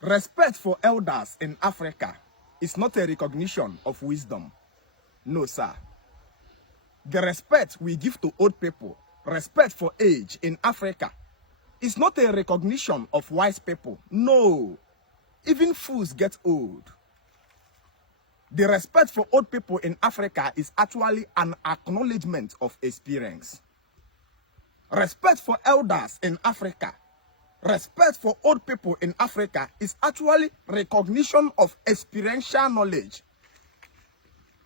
Respect for elders in Africa is not a recognition of wisdom. No, sir. The respect we give to old people, respect for age in Africa, is not a recognition of wise people. No. Even fools get old. The respect for old people in Africa is actually an acknowledgement of experience. Respect for elders in Africa, respect for old people in Africa is actually recognition of experiential knowledge.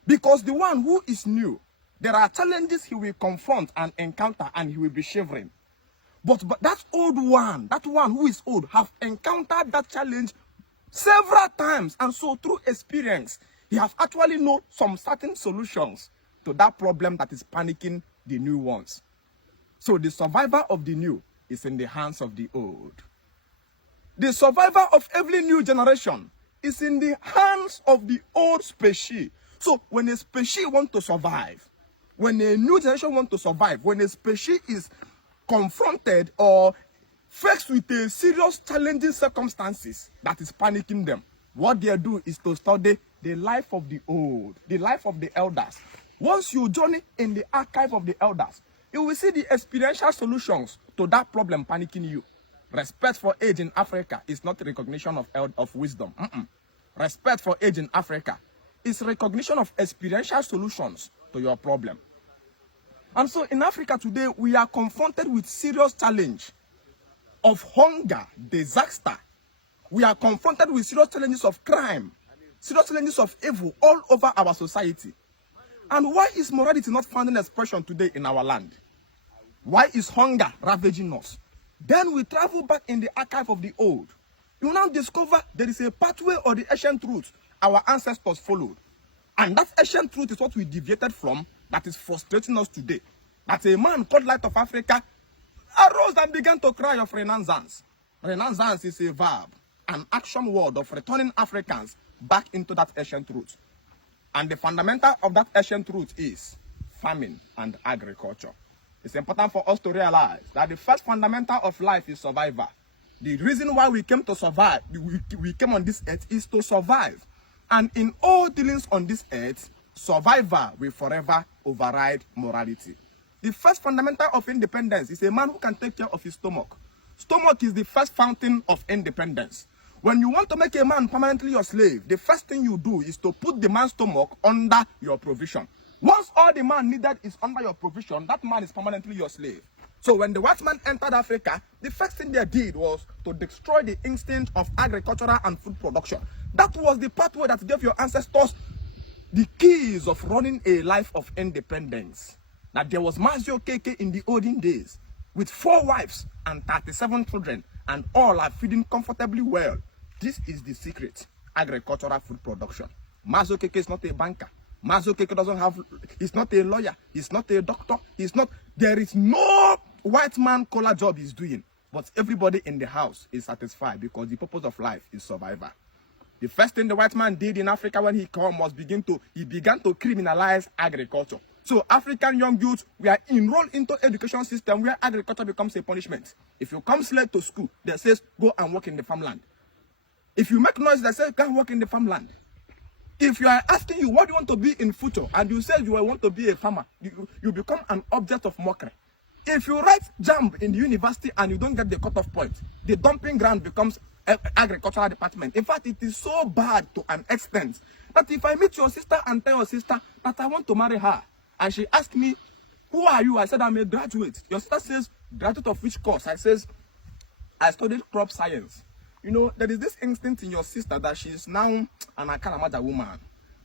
Because the one who is new, there are challenges he will confront and encounter and he will be shivering. But that old one, that one who is old, have encountered that challenge several times. And so through experience, he has actually known some certain solutions to that problem that is panicking the new ones. So the survival of the new is in the hands of the old. The survival of every new generation is in the hands of the old species. So when a species wants to survive, when a new generation wants to survive, when a species is confronted or faced with a serious challenging circumstances that is panicking them, what they do is to study the life of the old, the life of the elders. Once you journey in the archive of the elders, you will see the experiential solutions to that problem panicking you. Respect for age in Africa is not recognition of wisdom. Respect for age in Africa is recognition of experiential solutions to your problem. And so in Africa today, we are confronted with serious challenge of hunger, disaster. We are confronted with serious challenges of crime, serious challenges of evil all over our society. And why is morality not finding expression today in our land? Why is hunger ravaging us? Then we travel back in the archive of the old. You now discover there is a pathway or the ancient truth our ancestors followed. And that ancient truth is what we deviated from that is frustrating us today. That a man called Light of Africa arose and began to cry of renaissance. Renaissance is a verb, an action word of returning Africans back into that ancient truth. And the fundamental of that ancient truth is farming and agriculture. It's important for us to realize that the first fundamental of life is survival. The reason why we came to survive, we came on this earth is to survive. And in all dealings on this earth, survival will forever override morality. The first fundamental of independence is a man who can take care of his stomach. Stomach is the first fountain of independence. When you want to make a man permanently your slave, the first thing you do is to put the man's stomach under your provision. Once all the man needed is under your provision, that man is permanently your slave. So when the white man entered Africa, the first thing they did was to destroy the instinct of agricultural and food production. That was the pathway that gave your ancestors the keys of running a life of independence. That there was Mazio Keke in the olden days with 4 wives and 37 children, and all are feeding comfortably well. This is the secret: agricultural food production. Mazio Keke is not a banker. Mazio Keke doesn't have, he's not a lawyer, he's not a doctor, there is no white man collar job he's doing. But everybody in the house is satisfied because the purpose of life is survival. The first thing the white man did in Africa when he came was he began to criminalize agriculture. So African young youths were enrolled into education system where agriculture becomes a punishment. If you come late to school, they say go and work in the farmland. If you make noise, they say go and work in the farmland. If you are asking you what you want to be in future and you say you want to be a farmer, you become an object of mockery. If you write JAMB in the university and you don't get the cutoff point, the dumping ground becomes agricultural department. In fact, it is so bad to an extent that if I meet your sister and tell your sister that I want to marry her, and she asked me, who are you? I said, I'm a graduate. Your sister says, graduate of which course? I says, I studied crop science. You know, there is this instinct in your sister that she is now an Akaramada woman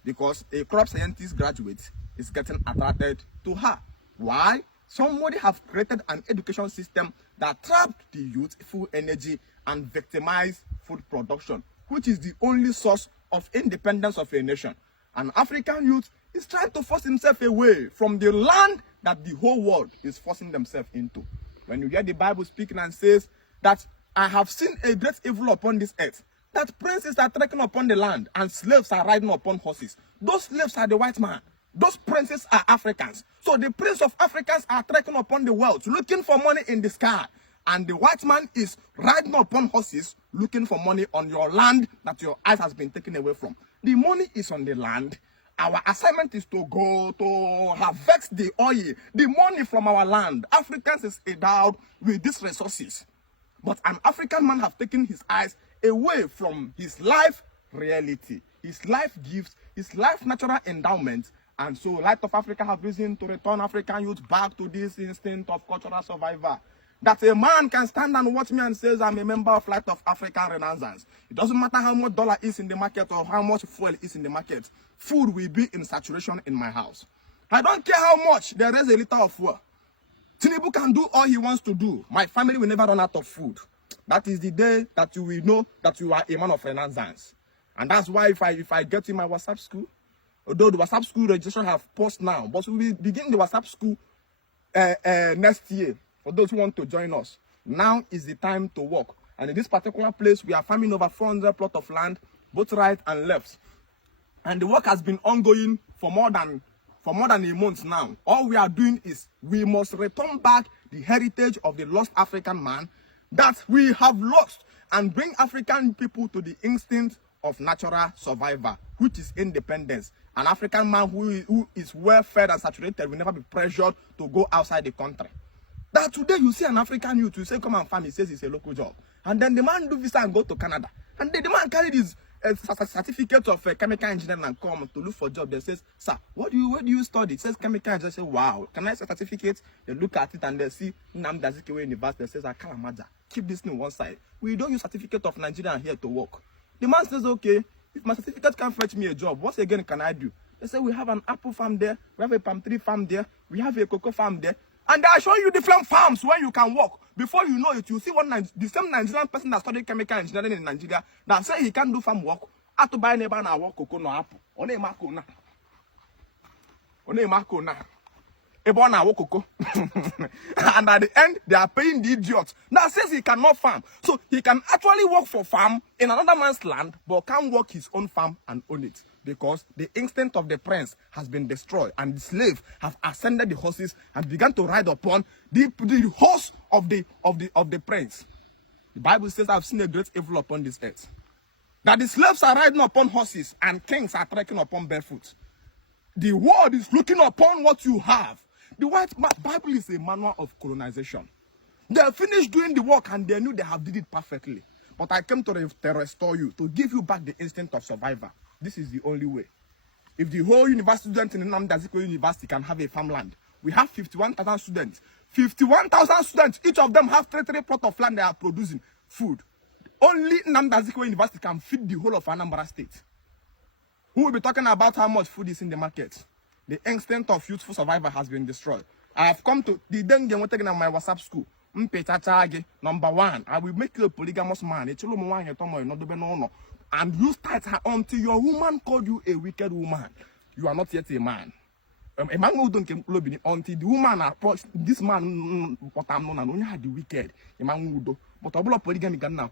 because a crop scientist graduate is getting attracted to her. Why? Somebody have created an education system that trapped the youth full energy and victimized food production, which is the only source of independence of a nation. An African youth is trying to force himself away from the land that the whole world is forcing themselves into. When you hear the Bible speaking and says that I have seen a great evil upon this earth, that princes are trekking upon the land and slaves are riding upon horses. Those slaves are the white man. Those princes are Africans. So the prince of Africans are trekking upon the world, looking for money in the sky. and the white man is riding upon horses looking for money on your land that your eyes has been taken away from. The money is on the land. Our assignment is to go to harvest the oil, the money from our land. Africans is endowed with these resources. But an African man have taken his eyes away from his life reality, his life gifts, his life natural endowment. And so Light of Africa have risen to return African youth back to this instinct of cultural survival. That a man can stand and watch me and says, I'm a member of Light of African Renaissance. It doesn't matter how much dollar is in the market or how much fuel is in the market. Food will be in saturation in my house. I don't care how much there is a liter of fuel. Tinubu can do all he wants to do. My family will never run out of food. That is the day that you will know that you are a man of Renaissance. And that's why if I get in my WhatsApp school, although the WhatsApp school registration have paused now, but we will begin the WhatsApp school next year. For those who want to join us, now is the time to work. And in this particular place, we are farming over 400 plots of land, both right and left. And the work has been ongoing for more than a month now. All we are doing is we must return back the heritage of the lost African man that we have lost and bring African people to the instinct of natural survival, which is independence. An African man who is well fed and saturated will never be pressured to go outside the country. That today you see an African youth, you say come and farm, he says it's a local job. And then the man do visa and go to Canada. And then the man carried his certificate of chemical engineering and come to look for job. They says, sir, where do you study? It says chemical engineering. Say, wow, can I see a certificate? They look at it and they see Nnamdi Azikiwe University. They says, Akalamaja, keep this thing one side. We don't use certificate of Nigerian here to work. The man says, okay, if my certificate can't fetch me a job, what again can I do? They say, we have an apple farm there, we have a palm tree farm there, we have a cocoa farm there. And they are showing you different farms where you can work. Before you know it, you see the same Nigerian person that studied chemical engineering in Nigeria that say he can't do farm work. Have to buy neighbor and work cocoa no apple. One marco na. And at the end, they are paying the idiot that says he cannot farm. So he can actually work for farm in another man's land, but can't work his own farm and own it. Because the instinct of the prince has been destroyed, and the slave have ascended the horses and began to ride upon the horse of the prince. The Bible says, I've seen a great evil upon this earth. That the slaves are riding upon horses and kings are trekking upon barefoot. The world is looking upon what you have. The white Bible is a manual of colonization. They finished doing the work and they knew they have did it perfectly. But I came to restore you, to give you back the instinct of survivor. This is the only way. If the whole university students in Nnamdi Azikiwe University can have a farmland, we have 51,000 students. 51,000 students, each of them have 3 plots of land they are producing food. Only Nnamdi Azikiwe University can feed the whole of Anambra State. Who will be talking about how much food is in the market? The instinct of youthful survival has been destroyed. I have come to the dengue we're taking on my WhatsApp school. Number 1, I will make you a polygamous man. And you start her until your woman called you a wicked woman. You are not yet a man. A man who don't until the woman approach this man, but I'm not only had the wicked. A man who do. But I will polygamy now.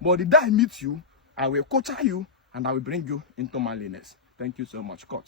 But the day I meet you, I will culture you and I will bring you into manliness. Thank you so much, Court.